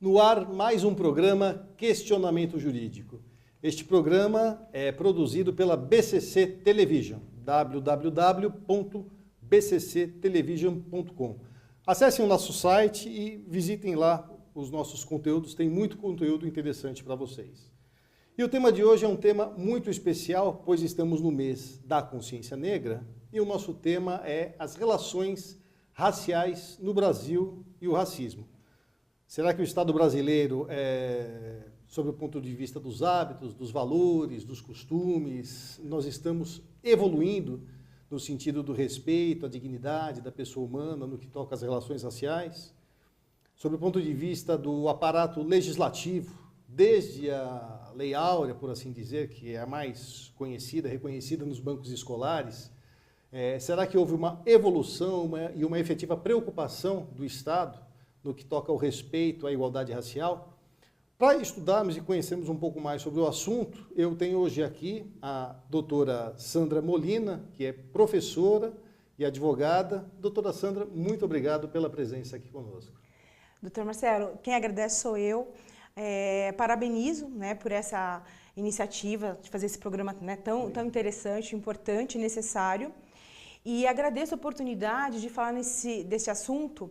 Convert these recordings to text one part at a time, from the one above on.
No ar, mais um programa Questionamento Jurídico. Este programa é produzido pela BCC Television, www.bcctelevision.com. Acessem o nosso site e visitem lá os nossos conteúdos, tem muito conteúdo interessante para vocês. E o tema de hoje é um tema muito especial, pois estamos no mês da consciência negra, e o nosso tema é as relações raciais no Brasil e o racismo. Será que o Estado brasileiro, sob o ponto de vista dos hábitos, dos valores, dos costumes, nós estamos evoluindo no sentido do respeito à dignidade da pessoa humana, no que toca às relações raciais? Sob o ponto de vista do aparato legislativo, desde a Lei Áurea, por assim dizer, que é a mais conhecida, reconhecida nos bancos escolares, será que houve uma evolução e uma efetiva preocupação do Estado no que toca ao respeito à igualdade racial? Para estudarmos e conhecermos um pouco mais sobre o assunto, eu tenho hoje aqui a doutora Sandra Molina, que é professora e advogada. Doutora Sandra, muito obrigado pela presença aqui conosco. Doutor Marcelo, quem agradece sou eu. Parabenizo, por essa iniciativa de fazer esse programa tão interessante, importante e necessário. E agradeço a oportunidade de falar desse assunto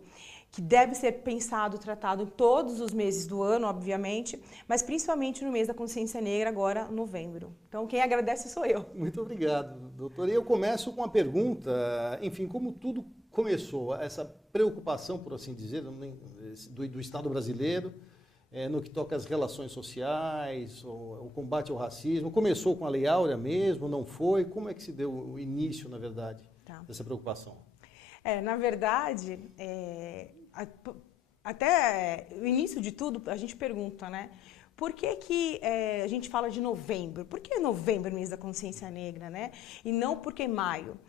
que deve ser pensado, tratado todos os meses do ano, obviamente, mas principalmente no mês da consciência negra, agora, novembro. Então, quem agradece sou eu. Muito obrigado, doutora. E eu começo com uma pergunta, enfim, como tudo começou, essa preocupação, por assim dizer, do Estado brasileiro, no que toca às relações sociais, o combate ao racismo, começou com a Lei Áurea mesmo, não foi? Como é que se deu o início, na verdade, dessa preocupação? Na verdade, até o início de tudo, a gente pergunta, por que a gente fala de novembro? Por que novembro, mês da consciência negra, E não por que maio?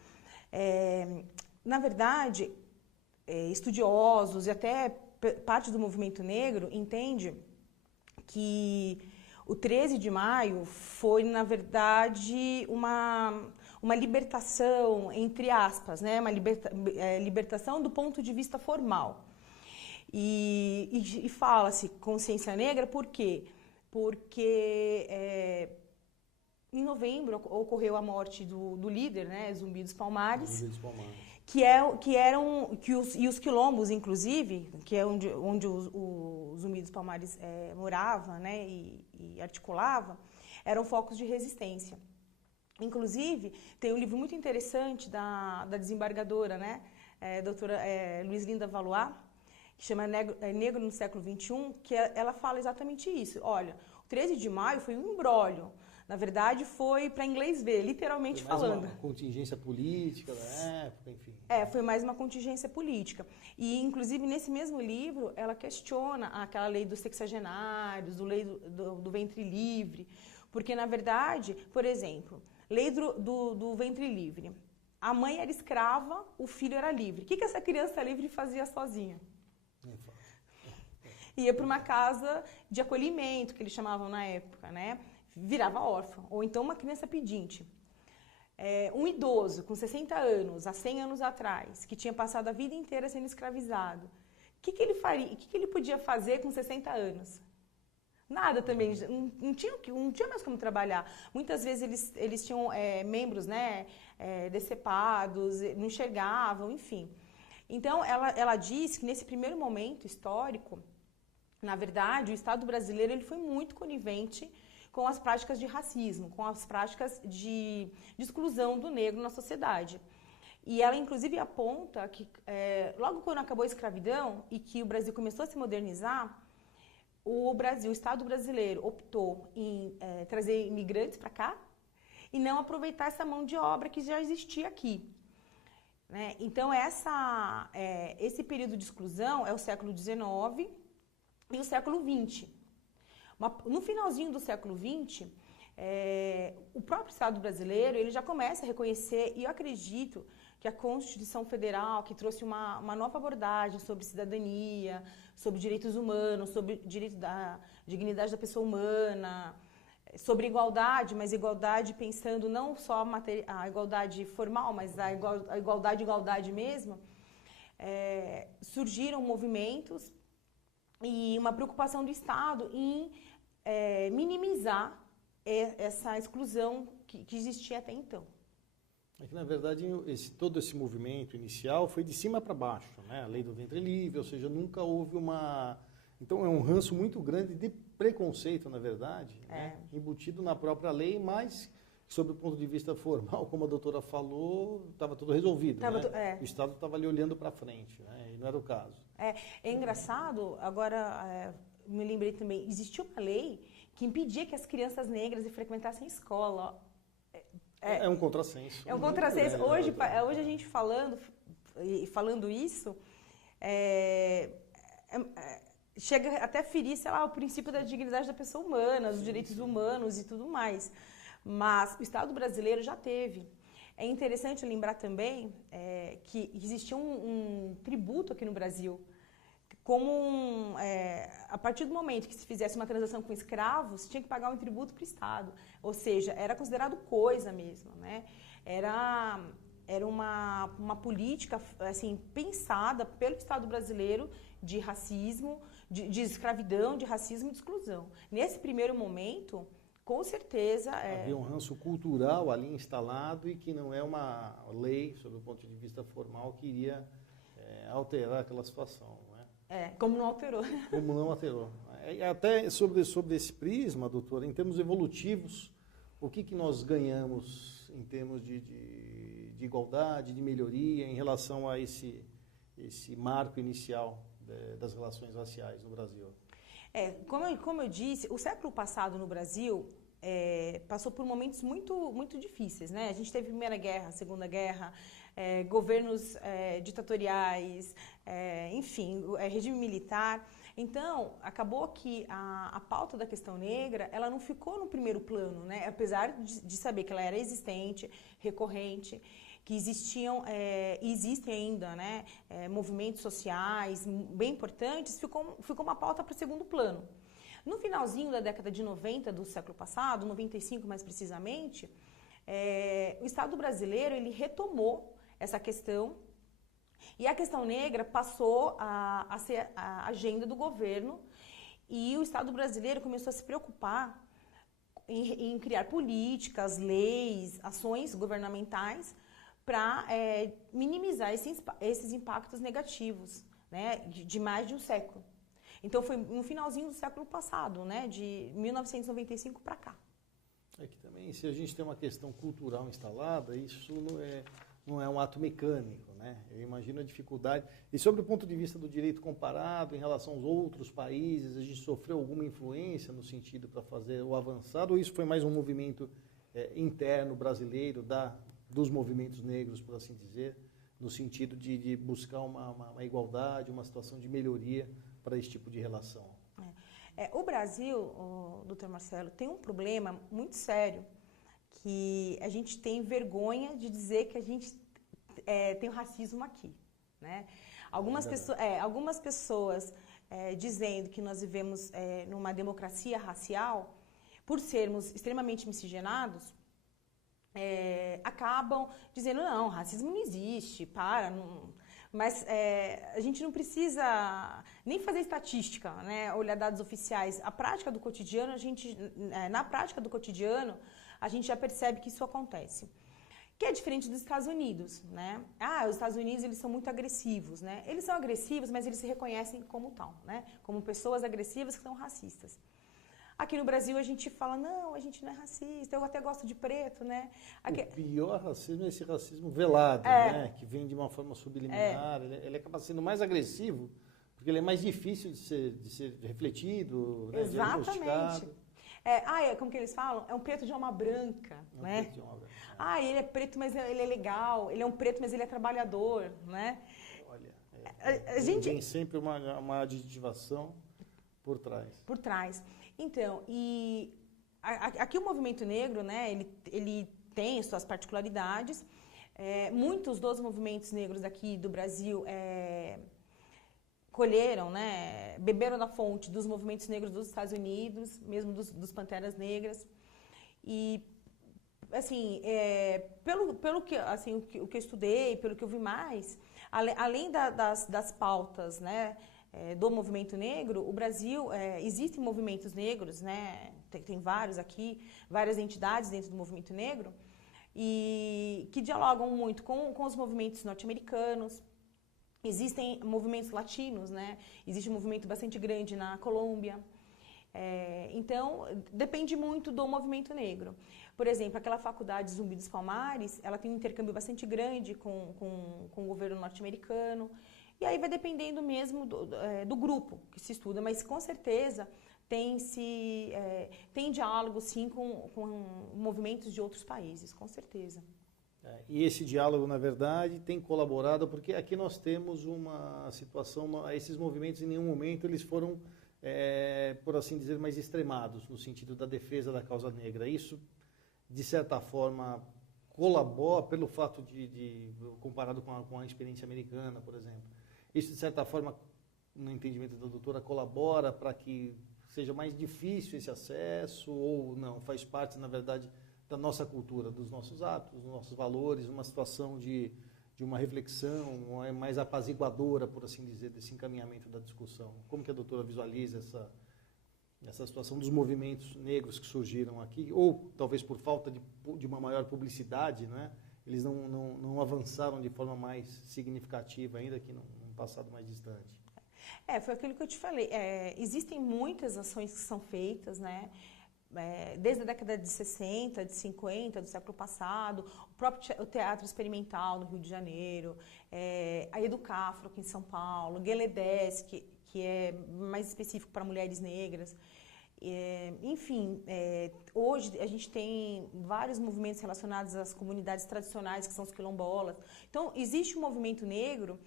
Na verdade, estudiosos e até parte do movimento negro entende que o 13 de maio foi, na verdade, uma libertação, entre aspas, uma libertação do ponto de vista formal. E fala-se consciência negra por quê? Porque em novembro ocorreu a morte do líder, Zumbi dos Palmares. Zumbi dos Palmares. E os quilombos, inclusive, que é onde o Zumbi dos Palmares morava, e articulava, eram focos de resistência. Inclusive, tem um livro muito interessante da desembargadora, doutora Luiz Linda Valois, que chama Negro no Século XXI, que ela fala exatamente isso. Olha, o 13 de maio foi um imbróglio. Na verdade, foi para inglês ver, literalmente falando. Uma contingência política da época, enfim. Foi mais uma contingência política. E, inclusive, nesse mesmo livro, ela questiona aquela lei dos sexagenários, lei do ventre livre. Porque, na verdade, por exemplo, lei do ventre livre. A mãe era escrava, o filho era livre. O que essa criança livre fazia sozinha? Ia para uma casa de acolhimento, que eles chamavam na época, virava órfã, ou então uma criança pedinte. Um idoso com 60 anos, há 100 anos atrás, que tinha passado a vida inteira sendo escravizado, o que ele faria? O que ele podia fazer com 60 anos? Nada também, não tinha mais como trabalhar. Muitas vezes eles tinham membros decepados, não enxergavam, enfim. Então, ela diz que nesse primeiro momento histórico, na verdade, o Estado brasileiro ele foi muito conivente com as práticas de racismo, com as práticas de exclusão do negro na sociedade. E ela, inclusive, aponta que, logo quando acabou a escravidão e que o Brasil começou a se modernizar, o Estado brasileiro optou em trazer imigrantes para cá e não aproveitar essa mão de obra que já existia aqui. Então, esse período de exclusão é o século XIX e o século XX. No finalzinho do século XX, o próprio Estado brasileiro ele já começa a reconhecer, e eu acredito que a Constituição Federal, que trouxe uma nova abordagem sobre cidadania, sobre direitos humanos, sobre direito da dignidade da pessoa humana, sobre igualdade, mas igualdade pensando não só a igualdade formal, mas a igualdade mesmo, surgiram movimentos e uma preocupação do Estado em minimizar essa exclusão que existia até então. É que, na verdade, todo esse movimento inicial foi de cima para baixo, né? A lei do ventre livre, ou seja, nunca houve uma... Então, é um ranço muito grande de preconceito, na verdade, né? Embutido na própria lei, mas, sob o ponto de vista formal, como a doutora falou, estava tudo resolvido, né? O Estado estava ali olhando para frente, né? E não era o caso. É engraçado, agora me lembrei também, existia uma lei que impedia que as crianças negras frequentassem escola. É um contrassenso. É um contrassenso. Hoje a gente falando isso, chega até a ferir, sei lá, o princípio da dignidade da pessoa humana, dos direitos humanos e tudo mais. Mas o Estado brasileiro já teve. É interessante lembrar também que existia um tributo aqui no Brasil. A partir do momento que se fizesse uma transação com escravos, tinha que pagar um tributo para o Estado. Ou seja, era considerado coisa mesmo, né? Era uma política assim, pensada pelo Estado brasileiro de racismo, de escravidão, de racismo e de exclusão. Nesse primeiro momento, com certeza... Havia um ranço cultural ali instalado e que não é uma lei, sob o ponto de vista formal, que iria alterar aquela situação. Como não alterou. Como não alterou. Até sobre esse prisma, doutora, em termos evolutivos, o que nós ganhamos em termos de igualdade, de melhoria, em relação a esse marco inicial das relações raciais no Brasil? Como eu disse, o século passado no Brasil passou por momentos muito, muito difíceis, né? A gente teve Primeira Guerra, Segunda Guerra, governos ditatoriais, enfim, regime militar. Então, acabou que a pauta da questão negra, ela não ficou no primeiro plano, né? Apesar de saber que ela era existente, recorrente, que existiam e existem ainda, né, movimentos sociais bem importantes, ficou uma pauta para o segundo plano. No finalzinho da década de 90 do século passado, 95 mais precisamente, o Estado brasileiro ele retomou essa questão e a questão negra passou a ser a agenda do governo e o Estado brasileiro começou a se preocupar em criar políticas, leis, ações governamentais para minimizar esses impactos negativos, né, de mais de um século. Então, foi no finalzinho do século passado, né, de 1995 para cá. É que também, se a gente tem uma questão cultural instalada, isso não é um ato mecânico, né? Eu imagino a dificuldade. E sobre o ponto de vista do direito comparado, em relação aos outros países, a gente sofreu alguma influência no sentido para fazer o avançado, ou isso foi mais um movimento interno brasileiro dos movimentos negros, por assim dizer, no sentido de buscar uma igualdade, uma situação de melhoria para esse tipo de relação? O Brasil, doutor Marcelo, tem um problema muito sério, que a gente tem vergonha de dizer que a gente tem o racismo aqui, né? Algumas pessoas dizendo que nós vivemos numa democracia racial, por sermos extremamente miscigenados, acabam dizendo, não, racismo não existe, não... Mas a gente não precisa nem fazer estatística, né, olhar dados oficiais. A prática do cotidiano, na prática do cotidiano, a gente já percebe que isso acontece. Que é diferente dos Estados Unidos, né? Os Estados Unidos, eles são muito agressivos, né? Eles são agressivos, mas eles se reconhecem como tal, né? Como pessoas agressivas que são racistas. Aqui no Brasil a gente fala, não, a gente não é racista, eu até gosto de preto, né? O pior racismo é esse racismo velado, né? Que vem de uma forma subliminar, ele acaba sendo mais agressivo, porque ele é mais difícil de ser refletido, né? Exatamente. Como que eles falam? É um preto de alma branca, né? Preto de alma branca. Ele é preto, mas ele é legal, ele é um preto, mas ele é trabalhador, né? Olha, tem sempre uma adjetivação por trás. Por trás. Então, aqui o movimento negro, né, ele tem suas particularidades. Muitos dos movimentos negros aqui do Brasil colheram, né, beberam da fonte dos movimentos negros dos Estados Unidos, mesmo dos Panteras Negras. E, assim, pelo que, assim, o que eu estudei, pelo que eu vi mais, além das pautas, né, do movimento negro, o Brasil, existem movimentos negros, né? Tem vários aqui, várias entidades dentro do movimento negro, e que dialogam muito com os movimentos norte-americanos. Existem movimentos latinos, né? Existe um movimento bastante grande na Colômbia. Então, depende muito do movimento negro. Por exemplo, aquela faculdade Zumbi dos Palmares, ela tem um intercâmbio bastante grande com o governo norte-americano. E aí vai dependendo mesmo do grupo que se estuda, mas com certeza tem diálogo, sim, com movimentos de outros países, com certeza. E esse diálogo, na verdade, tem colaborado, porque aqui nós temos uma situação, esses movimentos em nenhum momento eles foram, por assim dizer, mais extremados, no sentido da defesa da causa negra. Isso, de certa forma, colabora pelo fato comparado com a experiência americana, por exemplo. Isso, de certa forma, no entendimento da doutora, colabora para que seja mais difícil esse acesso, ou não, faz parte, na verdade, da nossa cultura, dos nossos hábitos, dos nossos valores, uma situação de uma reflexão mais apaziguadora, por assim dizer, desse encaminhamento da discussão. Como que a doutora visualiza essa situação dos movimentos negros que surgiram aqui, ou talvez por falta de uma maior publicidade, né? Eles não avançaram de forma mais significativa, ainda que num passado mais distante. Foi aquilo que eu te falei. Existem muitas ações que são feitas, né? Desde a década de 60, de 50, do século passado, o próprio Teatro Experimental no Rio de Janeiro, a Educafro aqui em São Paulo, Gueledés, que é mais específico para mulheres negras. Enfim, hoje a gente tem vários movimentos relacionados às comunidades tradicionais, que são os quilombolas. Então, existe um movimento negro,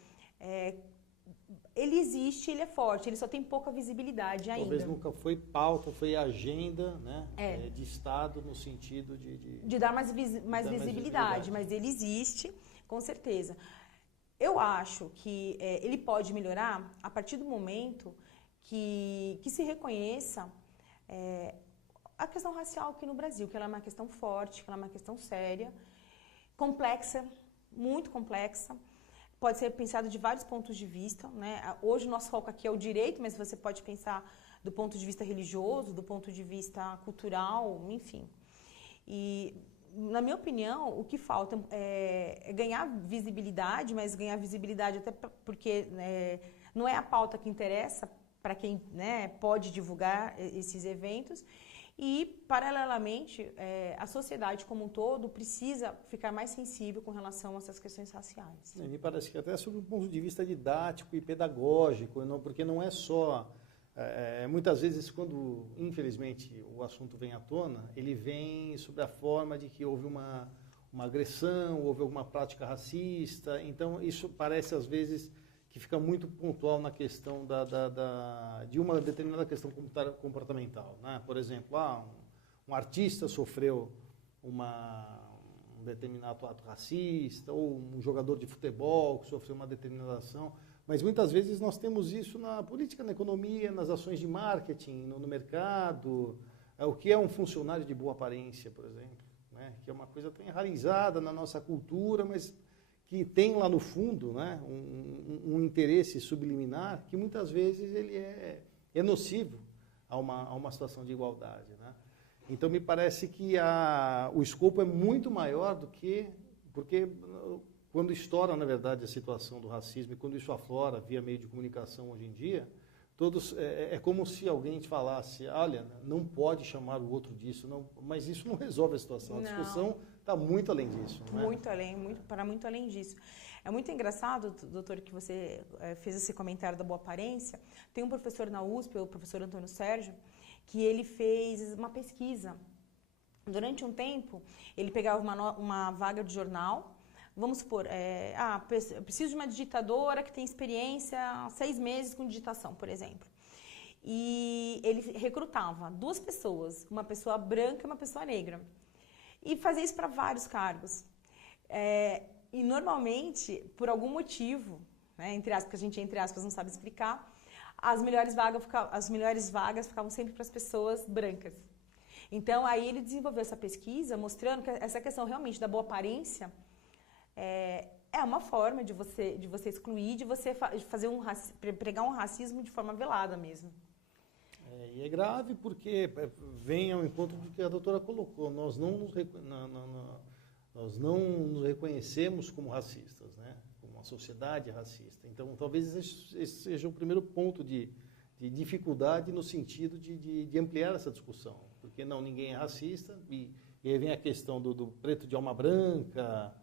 ele existe, ele é forte, ele só tem pouca visibilidade ainda. Talvez nunca foi pauta, foi agenda, né, de Estado, no sentido de dar mais visibilidade, mas ele existe, com certeza. Eu acho que ele pode melhorar a partir do momento que se reconheça a questão racial aqui no Brasil, que ela é uma questão forte, que ela é uma questão séria, complexa, muito complexa. Pode ser pensado de vários pontos de vista, né? Hoje o nosso foco aqui é o direito, mas você pode pensar do ponto de vista religioso, do ponto de vista cultural, enfim. E, na minha opinião, o que falta é ganhar visibilidade, mas ganhar visibilidade até porque não é a pauta que interessa para quem, né, pode divulgar esses eventos. E, paralelamente, a sociedade como um todo precisa ficar mais sensível com relação a essas questões raciais. Me parece que até sob um ponto de vista didático e pedagógico, porque não é só... muitas vezes, quando, infelizmente, o assunto vem à tona, ele vem sob a forma de que houve uma agressão, houve alguma prática racista. Então, isso parece, às vezes, que fica muito pontual na questão de uma determinada questão comportamental, né? Por exemplo, um artista sofreu um determinado ato racista, ou um jogador de futebol que sofreu uma determinada ação, mas muitas vezes nós temos isso na política, na economia, nas ações de marketing, no mercado, o que é um funcionário de boa aparência, por exemplo, né? Que é uma coisa tão enraizada na nossa cultura, mas que tem lá no fundo, né, um interesse subliminar que muitas vezes ele é nocivo a uma situação de igualdade, né? Então me parece que o escopo é muito maior porque quando estoura, na verdade, a situação do racismo e quando isso aflora via meio de comunicação hoje em dia, é como se alguém te falasse, olha, não pode chamar o outro disso, não, mas isso não resolve a situação. A discussão está muito além disso. Não é? Muito além, para muito além disso. É muito engraçado, doutor, que você fez esse comentário da boa aparência. Tem um professor na USP, o professor Antônio Sérgio, que ele fez uma pesquisa. Durante um tempo, ele pegava uma vaga de jornal. Vamos supor, eu preciso de uma digitadora que tem experiência há 6 meses com digitação, por exemplo. E ele recrutava 2 pessoas, uma pessoa branca e uma pessoa negra. E fazia isso para vários cargos. E normalmente, por algum motivo, né, entre aspas, que a gente entre aspas não sabe explicar, as melhores vagas ficavam sempre para as pessoas brancas. Então, aí ele desenvolveu essa pesquisa mostrando que essa questão realmente da boa aparência é uma forma de você excluir, de você fazer pregar um racismo de forma velada mesmo. E é grave porque vem ao encontro do que a doutora colocou. Nós não nos reconhecemos como racistas, né? Como uma sociedade racista. Então, talvez esse seja o primeiro ponto de dificuldade no sentido de ampliar essa discussão. Porque ninguém é racista e aí vem a questão do preto de alma branca,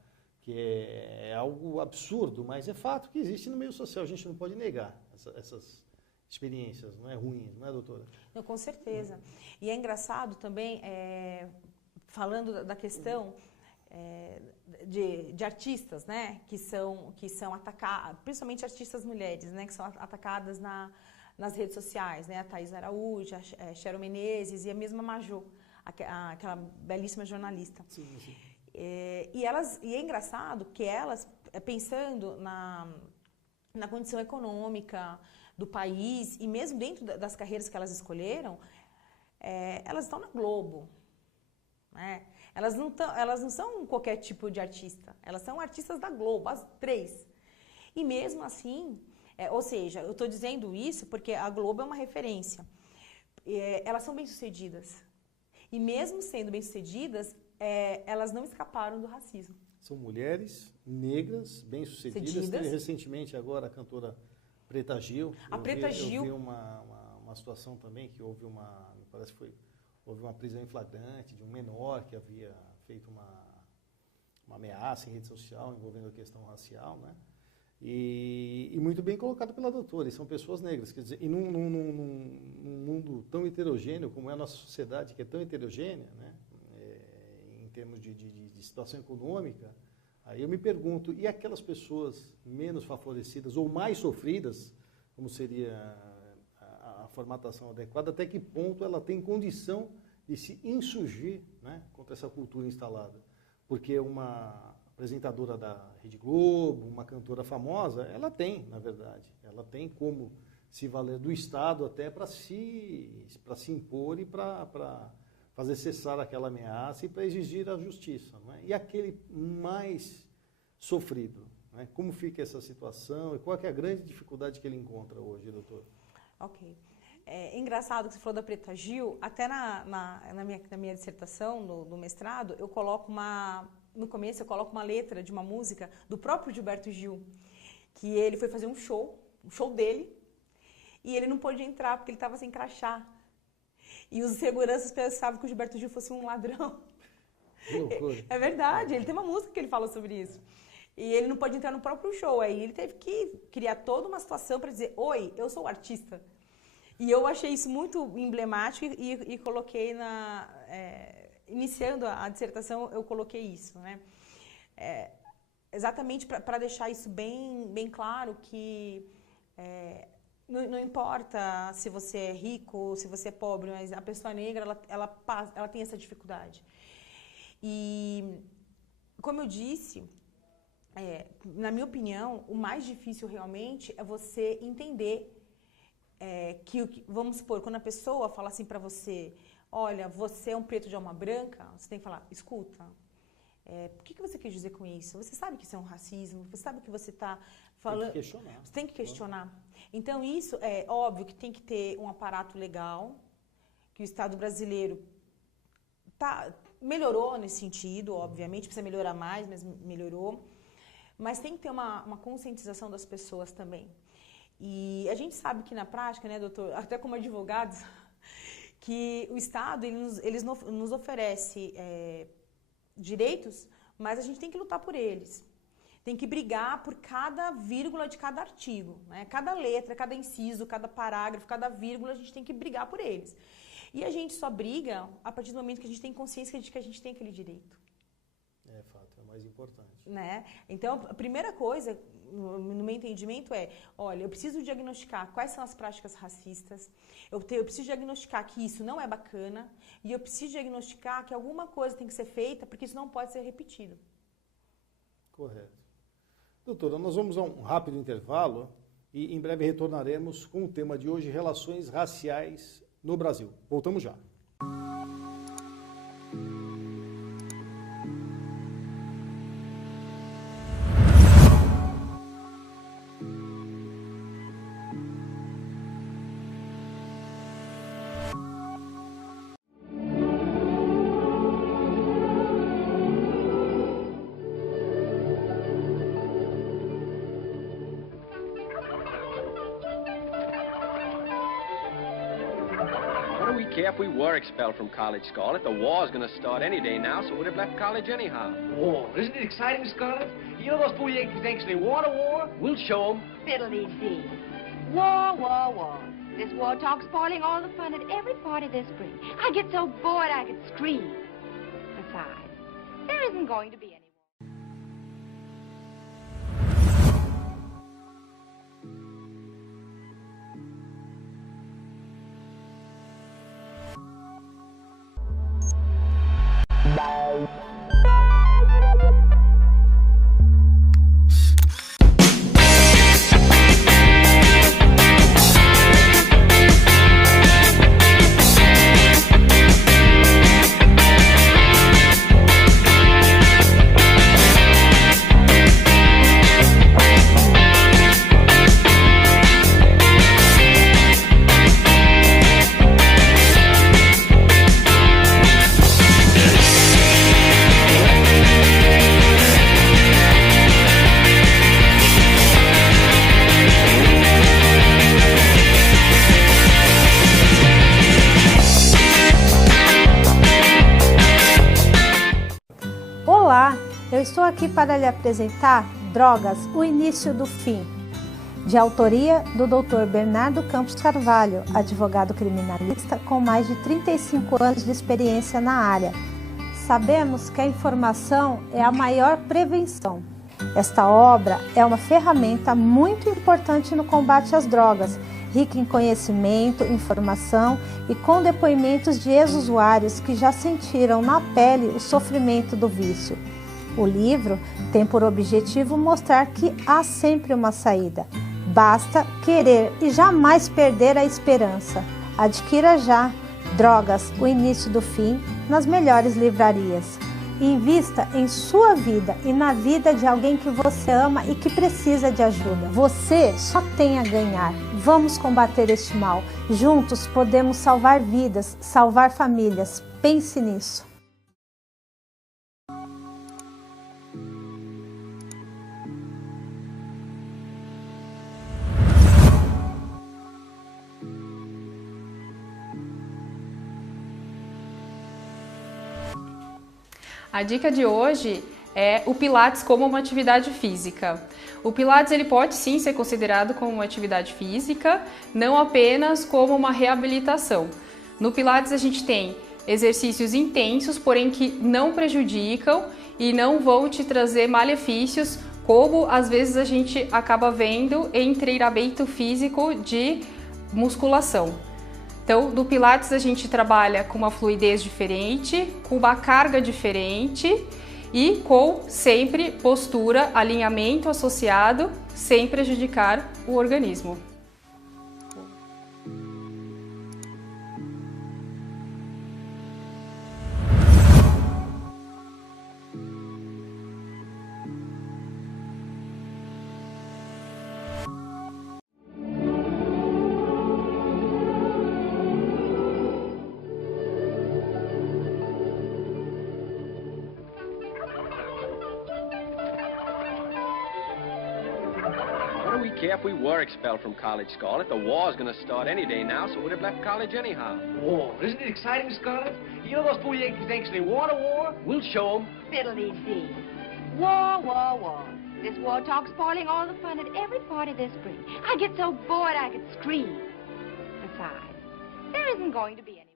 que é algo absurdo, mas é fato que existe no meio social. A gente não pode negar essas experiências, não é ruins, não é, doutora? Não, com certeza. E é engraçado também, falando da questão de artistas, né, que são atacadas, principalmente artistas mulheres, né, que são atacadas nas redes sociais, né, a Thaís Araújo, a Cheryl Menezes e a mesma Majô, aquela belíssima jornalista. Sim, sim. E é engraçado que elas, pensando na condição econômica do país e mesmo dentro das carreiras que elas escolheram, elas estão na Globo, né? Elas não são qualquer tipo de artista, elas são artistas da Globo, as 3. E mesmo assim, ou seja, eu estou dizendo isso porque a Globo é uma referência. Elas são bem-sucedidas. E mesmo sendo bem-sucedidas, elas não escaparam do racismo. São mulheres negras, bem-sucedidas. Teve recentemente agora a cantora Preta Gil. Eu vi uma situação também que houve me parece que houve uma prisão em flagrante de um menor que havia feito uma ameaça em rede social envolvendo a questão racial, né? E muito bem colocado pela doutora, e são pessoas negras, quer dizer, e num mundo tão heterogêneo como é a nossa sociedade, que é tão heterogênea, né? Em termos de situação econômica, aí eu me pergunto, e aquelas pessoas menos favorecidas ou mais sofridas, como seria a formatação adequada, até que ponto ela tem condição de se insurgir, né, contra essa cultura instalada? Porque uma apresentadora da Rede Globo, uma cantora famosa, ela tem, na verdade, ela tem como se valer do Estado até para se impor e para fazer cessar aquela ameaça e para exigir a justiça, não é? E aquele mais sofrido, né? Como fica essa situação e qual é a grande dificuldade que ele encontra hoje, doutor? Ok. É engraçado que você falou da Preta Gil, até na minha dissertação, no mestrado, eu coloco no começo eu coloco uma letra de uma música do próprio Gilberto Gil, que ele foi fazer um show dele, e ele não pôde entrar porque ele estava sem crachá. E os seguranças pensavam que o Gilberto Gil fosse um ladrão. Que loucura. É verdade, ele tem uma música que ele fala sobre isso. E ele não pôde entrar no próprio show, aí ele teve que criar toda uma situação para dizer, oi, eu sou o artista. E eu achei isso muito emblemático e coloquei iniciando a dissertação, eu coloquei isso, né? Exatamente para deixar isso bem claro que não importa se você é rico, se você é pobre, mas a pessoa negra, ela tem essa dificuldade. E, como eu disse, na minha opinião, o mais difícil realmente é você entender vamos supor, quando a pessoa fala assim para você, olha, você é um preto de alma branca, você tem que falar, escuta, o que você quer dizer com isso? Você sabe que isso é um racismo, você sabe que você está falando... Tem que questionar. Você tem que questionar. Então, isso é óbvio que tem que ter um aparato legal, que o Estado brasileiro melhorou nesse sentido, obviamente, precisa melhorar mais, mas melhorou. Mas tem que ter uma conscientização das pessoas também. E a gente sabe que na prática, né, doutor, até como advogados, que o Estado ele nos oferece direitos, mas a gente tem que lutar por eles. Tem que brigar por cada vírgula de cada artigo, né? Cada letra, cada inciso, cada parágrafo, cada vírgula, a gente tem que brigar por eles. E a gente só briga a partir do momento que a gente tem consciência de que a gente tem aquele direito. É fato, é o mais importante. Né? Então, a primeira coisa, no meu entendimento, olha, eu preciso diagnosticar quais são as práticas racistas, eu preciso diagnosticar que isso não é bacana e eu preciso diagnosticar que alguma coisa tem que ser feita porque isso não pode ser repetido. Correto. Doutora, nós vamos a um rápido intervalo e em breve retornaremos com o tema de hoje, relações raciais no Brasil. Voltamos já. What do we care if we were expelled from college, Scarlett? The war's gonna start any day now, so we'd have left college anyhow. War. Isn't it exciting, Scarlett? You know those fool Yankees think they want a war? We'll show 'em. Fiddly-dee. War, war, war. This war talk's spoiling all the fun at every party this spring. I get so bored I could scream. Besides, there isn't going to be any war. Olá, eu estou aqui para lhe apresentar Drogas, o Início do Fim, de autoria do Dr. Bernardo Campos Carvalho, advogado criminalista com mais de 35 anos de experiência na área. Sabemos que a informação é a maior prevenção. Esta obra é uma ferramenta muito importante no combate às drogas, rica em conhecimento, informação e com depoimentos de ex-usuários que já sentiram na pele o sofrimento do vício. O livro tem por objetivo mostrar que há sempre uma saída. Basta querer e jamais perder a esperança. Adquira já Drogas, o Início do Fim, nas melhores livrarias. Invista em sua vida e na vida de alguém que você ama e que precisa de ajuda. Você só tem a ganhar. Vamos combater este mal. Juntos podemos salvar vidas, salvar famílias. Pense nisso. A dica de hoje é o Pilates como uma atividade física. O Pilates ele pode sim ser considerado como uma atividade física, não apenas como uma reabilitação. No Pilates a gente tem exercícios intensos, porém que não prejudicam e não vão te trazer malefícios, como às vezes a gente acaba vendo em treinamento físico de musculação. Então, no Pilates a gente trabalha com uma fluidez diferente, com uma carga diferente e com sempre postura, alinhamento associado, sem prejudicar o organismo. What do we care if we were expelled from college, Scarlett? The war's gonna start any day now, so we'd have left college anyhow. War. Isn't it exciting, Scarlett? You know those fool Yankees think they want a war? We'll show 'em. Fiddly-dee. War, war, war. This war talk's spoiling all the fun at every party this spring. I get so bored I could scream. Besides, there isn't going to be any war.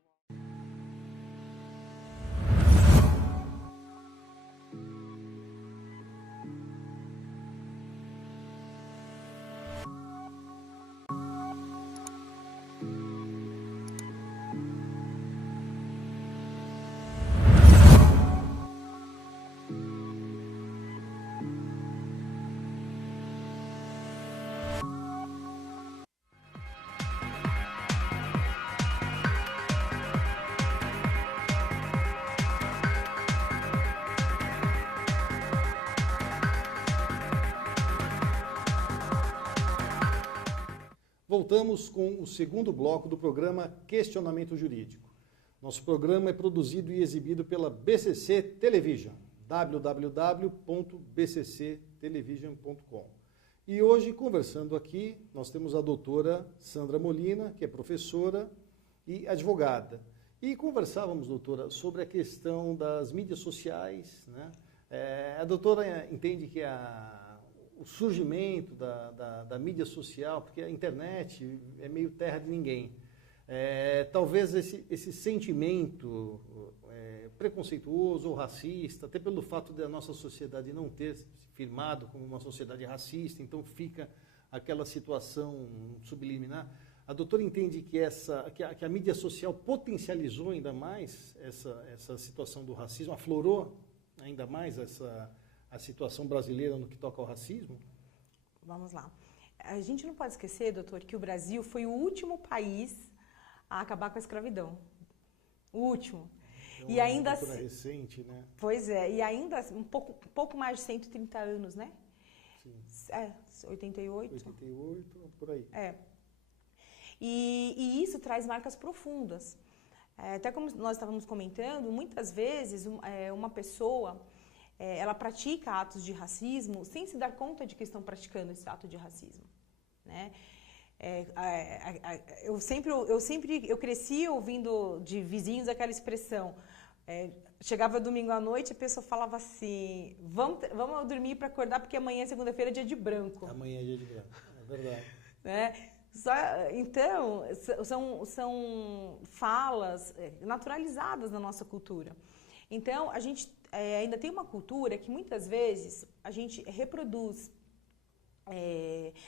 Voltamos com o segundo bloco do programa Questionamento Jurídico. Nosso programa é produzido e exibido pela BCC Television, www.bcctelevision.com. E hoje, conversando aqui, nós temos a doutora Sandra Molina, que é professora e advogada. E conversávamos, doutora, sobre a questão das mídias sociais, né? A doutora entende que o surgimento da mídia social, porque a internet é meio terra de ninguém. Talvez esse sentimento preconceituoso ou racista, até pelo fato da nossa sociedade não ter se firmado como uma sociedade racista, então fica aquela situação subliminar. A doutora entende que a mídia social potencializou ainda mais essa situação do racismo, aflorou ainda mais a situação brasileira no que toca ao racismo? Vamos lá. A gente não pode esquecer, doutor, que o Brasil foi o último país a acabar com a escravidão. O último. E ainda assim, recente, né? Pois é, e ainda um pouco mais de 130 anos, né? Sim. 88. 88, por aí. E isso traz marcas profundas. Até como nós estávamos comentando, muitas vezes uma pessoa ela pratica atos de racismo sem se dar conta de que estão praticando esse ato de racismo, né? Eu cresci ouvindo de vizinhos aquela expressão. Chegava domingo à noite, a pessoa falava assim: vamos dormir para acordar porque amanhã, segunda-feira, é dia de branco. Amanhã é dia de branco, é verdade. Então, são falas naturalizadas na nossa cultura. Então, a gente ainda tem uma cultura que muitas vezes a gente reproduz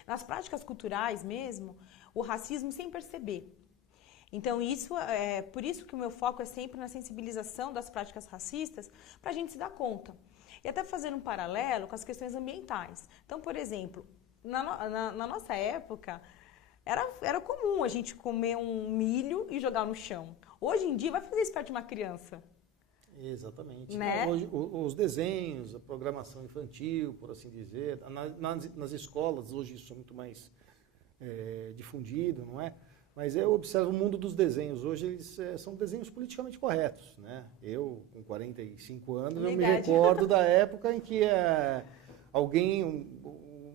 nas práticas culturais mesmo o racismo sem perceber. Então, por isso que o meu foco é sempre na sensibilização das práticas racistas, para a gente se dar conta. E até fazer um paralelo com as questões ambientais. Então, por exemplo, na nossa época, era comum a gente comer um milho e jogar no chão. Hoje em dia, vai fazer isso perto de uma criança. Exatamente. Né? Hoje, os desenhos, a programação infantil, por assim dizer, nas escolas, hoje isso é muito mais difundido, não é? Mas eu observo o mundo dos desenhos. Hoje eles são desenhos politicamente corretos, né? Eu, com 45 anos, eu me recordo da época em que alguém,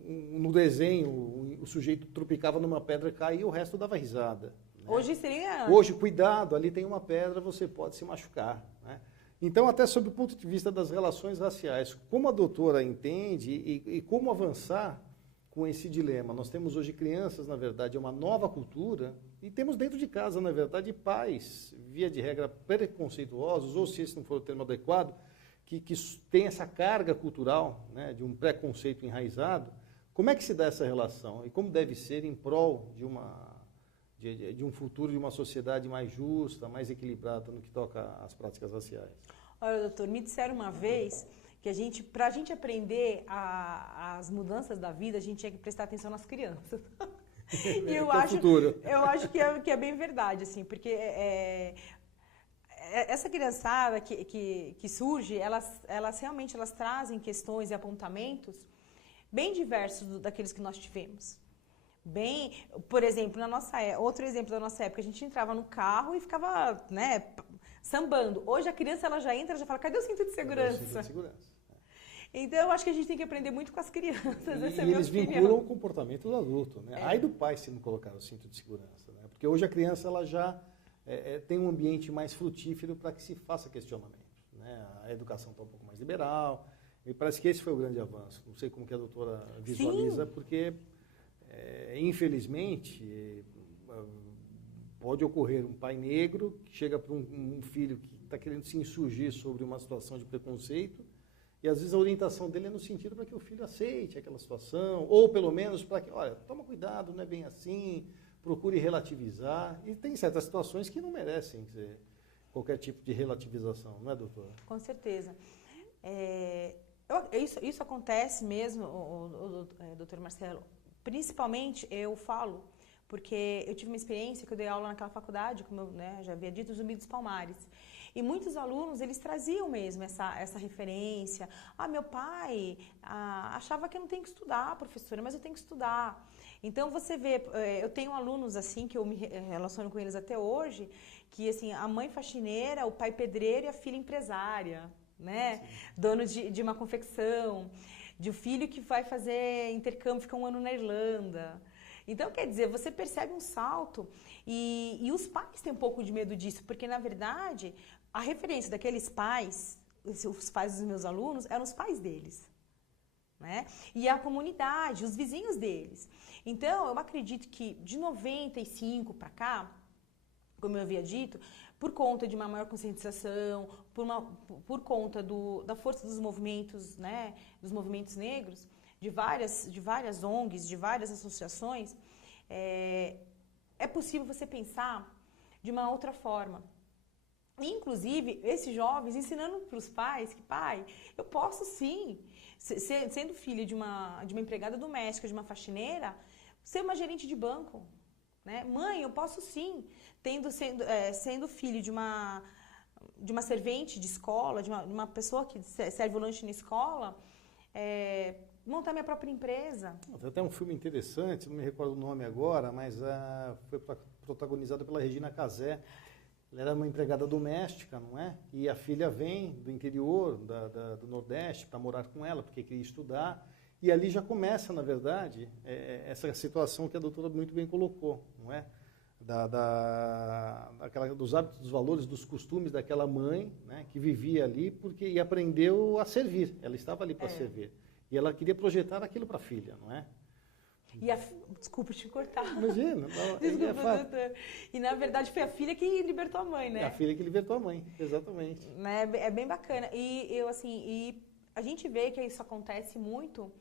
no desenho, o sujeito tropicava numa pedra, caía e o resto dava risada. Né? Hoje seria... Hoje, cuidado, ali tem uma pedra, você pode se machucar, né? Então, até sob o ponto de vista das relações raciais, como a doutora entende e como avançar com esse dilema? Nós temos hoje crianças, na verdade, é uma nova cultura, e temos dentro de casa, na verdade, pais, via de regra, preconceituosos, ou se esse não for o termo adequado, que tem essa carga cultural, né, de um preconceito enraizado. Como é que se dá essa relação? E como deve ser em prol de um futuro, de uma sociedade mais justa, mais equilibrada no que toca às práticas raciais? Olha, doutor, me disseram uma vez que para a gente aprender as mudanças da vida, a gente tinha que prestar atenção nas crianças. E eu acho que é bem verdade, assim, porque essa criançada que surge, elas realmente trazem questões e apontamentos bem diversos daqueles que nós tivemos. Por exemplo, outro exemplo da nossa época, a gente entrava no carro e ficava, né, sambando. Hoje a criança ela já entra e já fala: cadê o cinto de segurança? Cadê o cinto de segurança? Então eu acho que a gente tem que aprender muito com as crianças. E eles vinculam o comportamento do adulto, né? Ai do pai se não colocar o cinto de segurança, né? Porque hoje a criança ela já tem um ambiente mais frutífero para que se faça questionamento, né? A educação está um pouco mais liberal, e parece que esse foi o grande avanço. Não sei como que a doutora visualiza. Sim. Porque infelizmente pode ocorrer um pai negro que chega para um filho que está querendo se insurgir sobre uma situação de preconceito, e às vezes a orientação dele é no sentido para que o filho aceite aquela situação, ou pelo menos para que, olha, toma cuidado, não é bem assim, procure relativizar. E tem certas situações que não merecem qualquer tipo de relativização, não é, doutora? Com certeza. Isso acontece mesmo, doutor Marcelo. Principalmente, eu falo, porque eu tive uma experiência que eu dei aula naquela faculdade, como eu já havia dito, Zumbi dos Palmares. E muitos alunos, eles traziam mesmo essa referência. Meu pai achava que eu não tenho que estudar, professora, mas eu tenho que estudar. Então, você vê, eu tenho alunos assim, que eu me relaciono com eles até hoje, que assim, a mãe faxineira, o pai pedreiro e a filha empresária, né? Sim. Dono de uma confecção, de um filho que vai fazer intercâmbio, fica um ano na Irlanda. Então, quer dizer, você percebe um salto E os pais têm um pouco de medo disso, porque, na verdade, a referência daqueles pais, os pais dos meus alunos, eram os pais deles, né? E a comunidade, os vizinhos deles. Então, eu acredito que de 95 para cá, como eu havia dito, por conta de uma maior conscientização, por conta da força dos movimentos, né, dos movimentos negros, de várias ONGs, de várias associações, é possível você pensar de uma outra forma. Inclusive, esses jovens ensinando para os pais que, pai, eu posso sim, sendo filha de uma empregada doméstica, de uma faxineira, ser uma gerente de banco. Né? Mãe, eu posso sim, sendo filho de uma servente de escola, de uma pessoa que serve o lanche na escola, montar minha própria empresa. Tem até um filme interessante, não me recordo o nome agora, mas foi protagonizado pela Regina Casé. Ela era uma empregada doméstica, não é? E a filha vem do interior, do Nordeste, para morar com ela, porque queria estudar. E ali já começa, na verdade, essa situação que a doutora muito bem colocou, não é? Dos hábitos, dos valores, dos costumes daquela mãe, né, que vivia ali e aprendeu a servir. Ela estava ali para servir. E ela queria projetar aquilo para a filha, não é? Desculpa te cortar. Imagina. Desculpa, doutor. E, na verdade, foi a filha que libertou a mãe, né? É a filha que libertou a mãe, exatamente. Né? É bem bacana. E a gente vê que isso acontece muito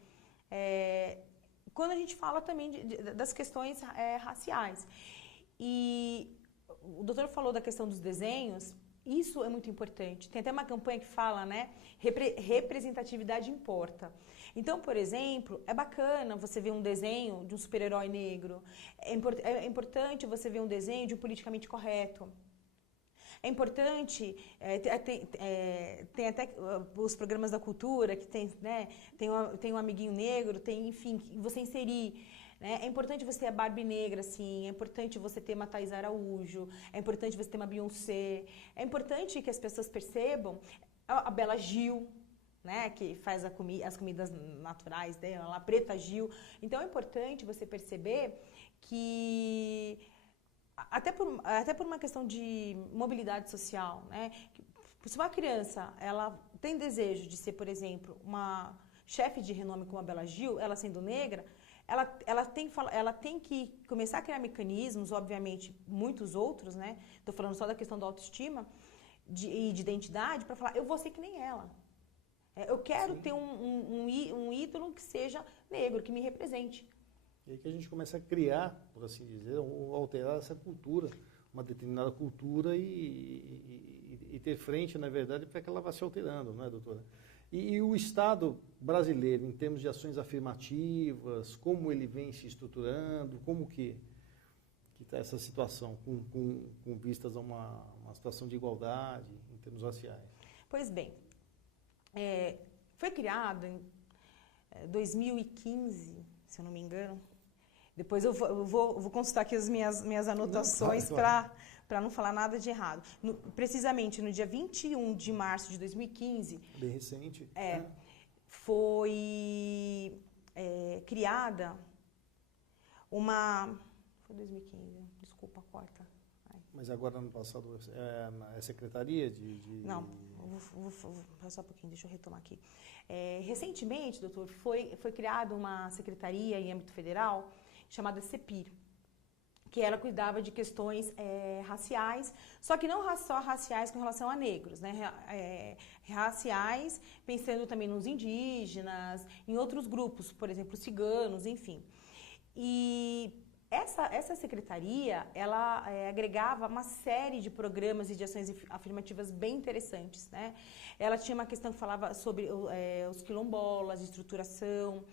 quando a gente fala também das questões raciais. E o doutor falou da questão dos desenhos, isso é muito importante. Tem até uma campanha que fala, né, representatividade importa. Então, por exemplo, é bacana você ver um desenho de um super-herói negro, é importante você ver um desenho de um politicamente correto. É importante, tem até os programas da cultura, que tem um amiguinho negro, enfim, você inserir. Né? É importante você ter a Barbie negra, sim, é importante você ter uma Thaís Araújo, é importante você ter uma Beyoncé, é importante que as pessoas percebam a Bela Gil, né? Que faz as comidas naturais dela, a Preta Gil. Então é importante você perceber que até por uma questão de mobilidade social, né? Se uma criança ela tem desejo de ser, por exemplo, uma chefe de renome como a Bela Gil, ela sendo negra, ela tem que começar a criar mecanismos, obviamente, muitos outros, né? Estou falando só da questão da autoestima e de identidade, para falar, eu vou ser que nem ela. Eu quero ter um ídolo que seja negro, que me represente. E aí que a gente começa a criar, por assim dizer, ou alterar essa cultura, uma determinada cultura e ter frente, na verdade, para que ela vá se alterando, não é, doutora? E o Estado brasileiro, em termos de ações afirmativas, como ele vem se estruturando, como que está essa situação, com vistas a uma situação de igualdade em termos raciais? Pois bem, foi criado em 2015, se eu não me engano. Depois eu vou consultar aqui as minhas anotações para não falar nada de errado. Precisamente no dia 21 de março de 2015... Bem recente. Foi criada uma... Foi 2015, desculpa, corta. Mas agora, no passado, é secretaria de... Não, vou passar um pouquinho, deixa eu retomar aqui. Recentemente, doutor, foi criada uma secretaria em âmbito federal chamada CEPIR, que ela cuidava de questões raciais, só que não só raciais com relação a negros, né? Raciais pensando também nos indígenas, em outros grupos, por exemplo, ciganos, enfim. E essa secretaria, ela agregava uma série de programas e de ações afirmativas bem interessantes, né? Ela tinha uma questão que falava sobre os quilombolas, de estruturação,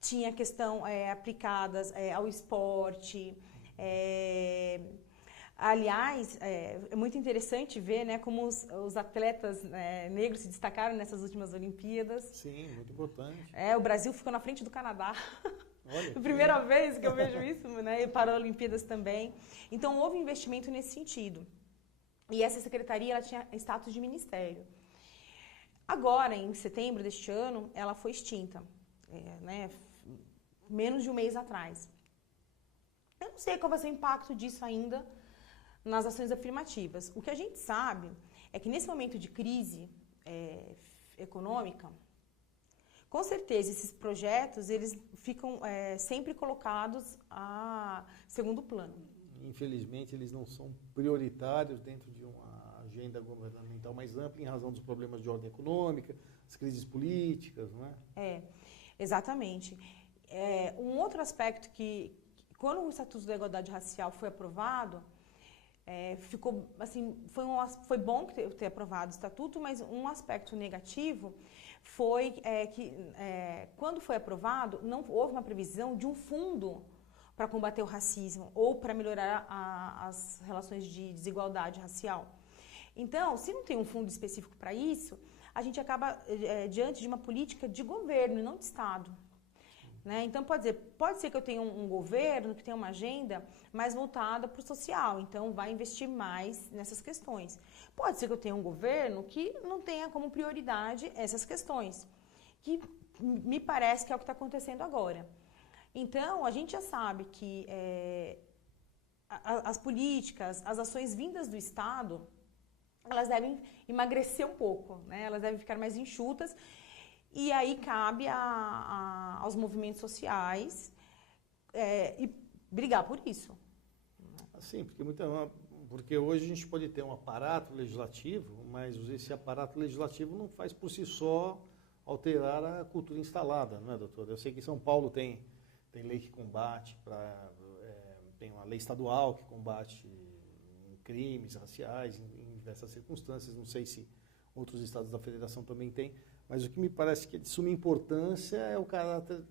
tinha questão aplicadas ao esporte. Aliás, é muito interessante ver, né, como os atletas negros se destacaram nessas últimas Olimpíadas. Sim, muito importante. O Brasil ficou na frente do Canadá. Olha, Primeira vez que eu vejo isso, né, e para Olimpíadas também. Então, houve investimento nesse sentido. E essa secretaria ela tinha status de ministério. Agora, em setembro deste ano, ela foi extinta, né, menos de um mês atrás. Eu não sei qual vai ser o impacto disso ainda nas ações afirmativas. O que a gente sabe é que nesse momento de crise econômica, com certeza esses projetos eles ficam sempre colocados a segundo plano. Infelizmente, eles não são prioritários dentro de uma agenda governamental mais ampla em razão dos problemas de ordem econômica, as crises políticas, não é? Exatamente. Um outro aspecto que, quando o Estatuto da Igualdade Racial foi aprovado, ficou assim, foi bom ter aprovado o Estatuto, mas um aspecto negativo foi que, quando foi aprovado, não houve uma previsão de um fundo para combater o racismo ou para melhorar as relações de desigualdade racial. Então, se não tem um fundo específico para isso, a gente acaba diante de uma política de governo e não de Estado. Né? Então, pode ser que eu tenha um governo que tenha uma agenda mais voltada para o social, então vai investir mais nessas questões. Pode ser que eu tenha um governo que não tenha como prioridade essas questões, que me parece que é o que está acontecendo agora. Então, a gente já sabe que as políticas, as ações vindas do Estado, elas devem emagrecer um pouco, né? Elas devem ficar mais enxutas, e aí cabe aos movimentos sociais e brigar por isso. Sim, porque hoje a gente pode ter um aparato legislativo, mas esse aparato legislativo não faz por si só alterar a cultura instalada, não é, doutor? Eu sei que em São Paulo tem lei que combate, tem uma lei estadual que combate crimes raciais em diversas circunstâncias, não sei se outros estados da federação também têm, mas o que me parece que é de suma importância é o caráter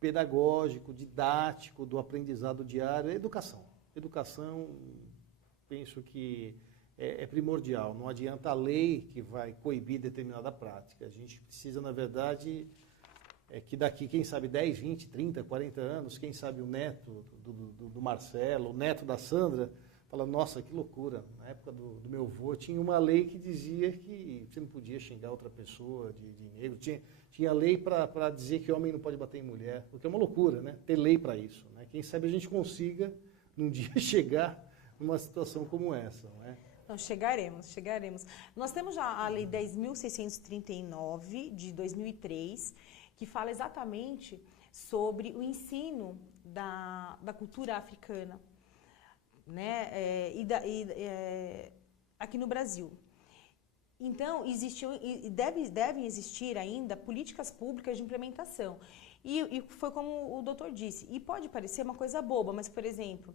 pedagógico, didático, do aprendizado diário, a educação. Educação, penso que é primordial, não adianta a lei que vai coibir determinada prática, a gente precisa, na verdade, que daqui, quem sabe, 10, 20, 30, 40 anos, quem sabe o neto do Marcelo, o neto da Sandra, fala, nossa, que loucura, na época do meu avô tinha uma lei que dizia que você não podia xingar outra pessoa de negro, tinha lei para dizer que homem não pode bater em mulher, o que é uma loucura, né? Ter lei para isso, né? Quem sabe a gente consiga, num dia, chegar numa situação como essa, não é? Então, chegaremos. Nós temos já a Lei 10.639, de 2003, que fala exatamente sobre o ensino da cultura africana, né, aqui no Brasil. Então, devem existir ainda políticas públicas de implementação. E foi como o doutor disse, e pode parecer uma coisa boba, mas, por exemplo,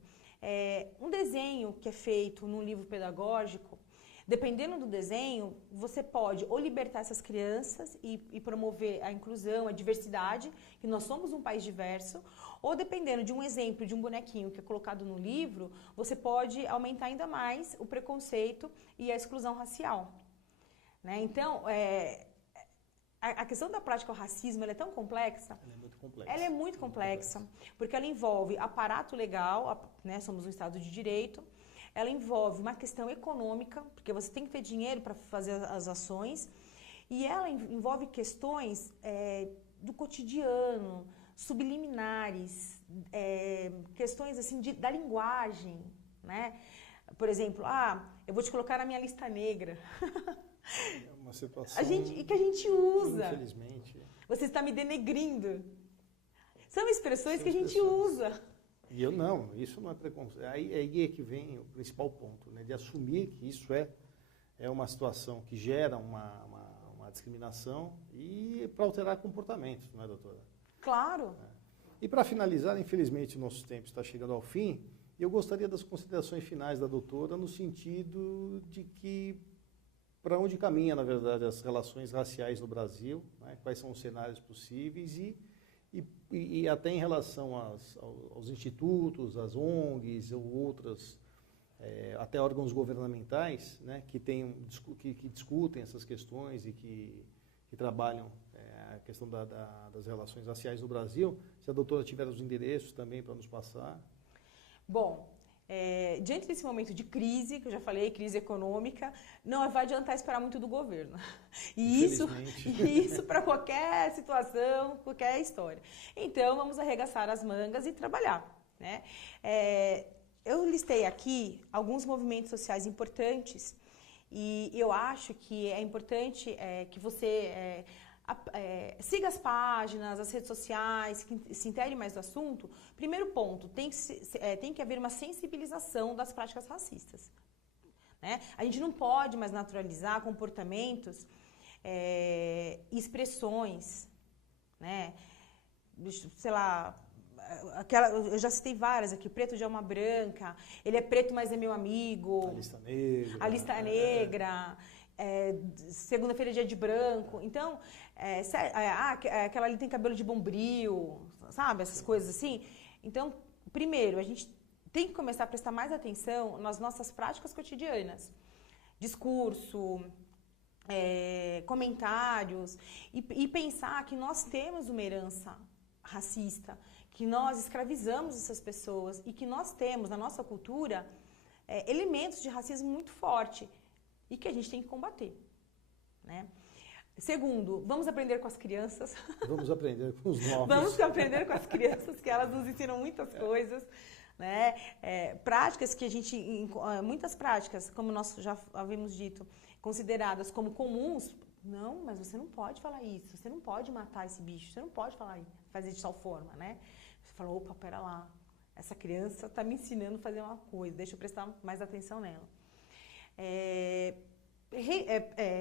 um desenho que é feito num livro pedagógico, dependendo do desenho, você pode ou libertar essas crianças e promover a inclusão, a diversidade, que nós somos um país diverso, ou dependendo de um exemplo, de um bonequinho que é colocado no livro, você pode aumentar ainda mais o preconceito e a exclusão racial. Né? Então, a questão da prática ao racismo ela é tão complexa. Ela é muito complexa. Ela é muito complexa, porque ela envolve aparato legal, né? Somos um Estado de Direito, ela envolve uma questão econômica, porque você tem que ter dinheiro para fazer as ações, e ela envolve questões do cotidiano, subliminares, questões assim da linguagem, né? Por exemplo, eu vou te colocar na minha lista negra. É uma situação que a gente usa. Infelizmente. Você está me denegrindo. São expressões que a gente usa. E isso não é preconceito. Aí é que vem o principal ponto, né, de assumir que isso é uma situação que gera uma discriminação e para alterar comportamentos, não é, doutora? Claro. E para finalizar, infelizmente, o nosso tempo está chegando ao fim, eu gostaria das considerações finais da doutora no sentido de que para onde caminha, na verdade, as relações raciais no Brasil, né, quais são os cenários possíveis e até em relação aos institutos, às ONGs ou outras, até órgãos governamentais, né, que discutem essas questões e que trabalham a questão das relações raciais no Brasil. Se a doutora tiver os endereços também para nos passar. Bom, diante desse momento de crise, que eu já falei, crise econômica, não vai adiantar esperar muito do governo. E isso para qualquer situação, qualquer história. Então, vamos arregaçar as mangas e trabalhar. Né? Eu listei aqui alguns movimentos sociais importantes e eu acho que é importante que você siga as páginas, as redes sociais, que se intere mais do assunto. Primeiro ponto, tem que haver uma sensibilização das práticas racistas. Né? A gente não pode mais naturalizar comportamentos e expressões, né? Sei lá, eu já citei várias aqui, preto de alma branca, ele é preto, mas é meu amigo. A lista negra. A lista negra, segunda-feira é dia de branco. Então, aquela ali tem cabelo de bombril, sabe? Essas coisas assim. Então, primeiro, a gente tem que começar a prestar mais atenção nas nossas práticas cotidianas. Discurso, comentários, e pensar que nós temos uma herança racista, que nós escravizamos essas pessoas e que nós temos na nossa cultura elementos de racismo muito forte e que a gente tem que combater, né? Segundo, vamos aprender com as crianças. Vamos aprender com os novos. Vamos aprender com as crianças, que elas nos ensinam muitas coisas, né? Práticas que a gente, muitas práticas, como nós já havíamos dito, consideradas como comuns. Não, mas você não pode falar isso, você não pode matar esse bicho, você não pode fazer de tal forma, né? Você fala, opa, pera lá, essa criança está me ensinando a fazer uma coisa, deixa eu prestar mais atenção nela.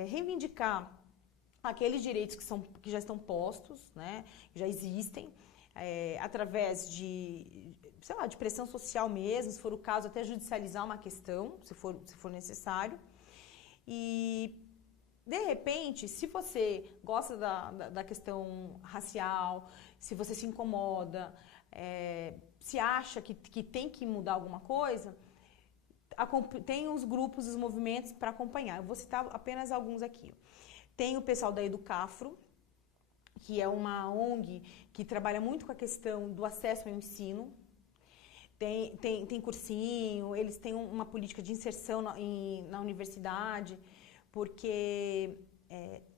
Reivindicar aqueles direitos que já estão postos, né? Que já existem, através de, sei lá, de pressão social mesmo, se for o caso, até judicializar uma questão, se for necessário. E de repente, se você gosta da questão racial, se você se incomoda, se acha que tem que mudar alguma coisa, tem os grupos, os movimentos para acompanhar. Eu vou citar apenas alguns aqui. Tem o pessoal da Educafro, que é uma ONG que trabalha muito com a questão do acesso ao ensino. Tem cursinho, eles têm uma política de inserção na universidade, porque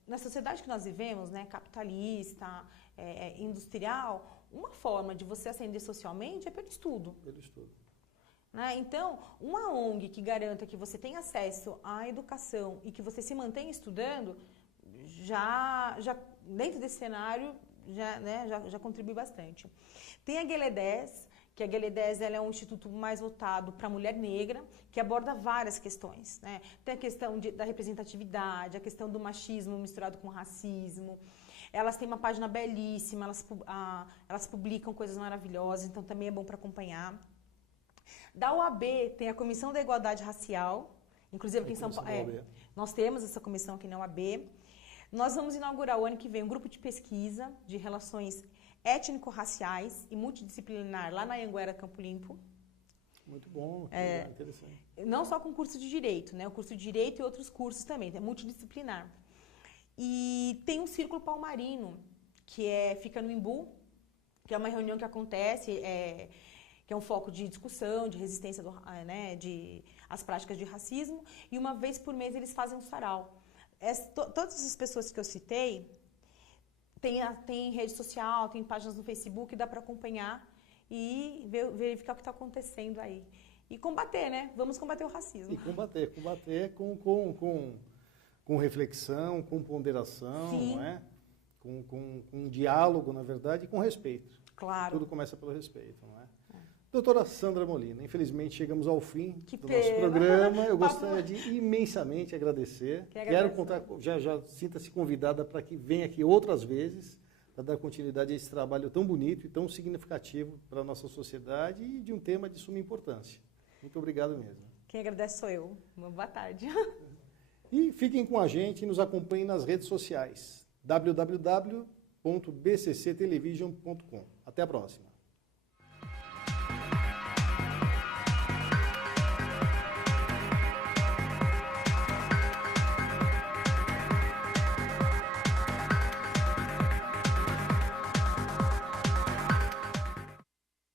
na sociedade que nós vivemos, né, capitalista, industrial, uma forma de você ascender socialmente é pelo estudo. Pelo estudo. Né? Então, uma ONG que garanta que você tem acesso à educação e que você se mantenha estudando, já dentro desse cenário, já contribui bastante. Tem a GLE10, que a GLE10 ela é um instituto mais voltado para a mulher negra, que aborda várias questões, né? Tem a questão da representatividade, a questão do machismo misturado com racismo. Elas têm uma página belíssima, elas publicam coisas maravilhosas, então também é bom para acompanhar. Da OAB tem a Comissão da Igualdade Racial, inclusive aqui em São Paulo. Nós temos essa comissão aqui na OAB. Nós vamos inaugurar o ano que vem um grupo de pesquisa de relações étnico-raciais e multidisciplinar lá na Anhanguera, Campo Limpo. Muito bom, interessante. Não só com curso de Direito, né? O curso de Direito e outros cursos também, é multidisciplinar. E tem um Círculo Palmarino, que fica no Imbu, que é uma reunião que acontece, que é um foco de discussão, de resistência às práticas de racismo, e uma vez por mês eles fazem um sarau. Todas essas pessoas que eu citei, tem rede social, tem páginas no Facebook, dá para acompanhar e verificar o que está acontecendo aí. E combater, né? Vamos combater o racismo. E combater com reflexão, com ponderação, não é? Com diálogo, na verdade, e com respeito. Claro. Tudo começa pelo respeito, não é? Doutora Sandra Molina, infelizmente chegamos ao fim do nosso programa. Eu gostaria de imensamente agradecer. Quero contar, já sinta-se convidada para que venha aqui outras vezes, para dar continuidade a esse trabalho tão bonito e tão significativo para a nossa sociedade e de um tema de suma importância. Muito obrigado mesmo. Quem agradece sou eu. Uma boa tarde. E fiquem com a gente e nos acompanhem nas redes sociais. www.bcctelevision.com. Até a próxima.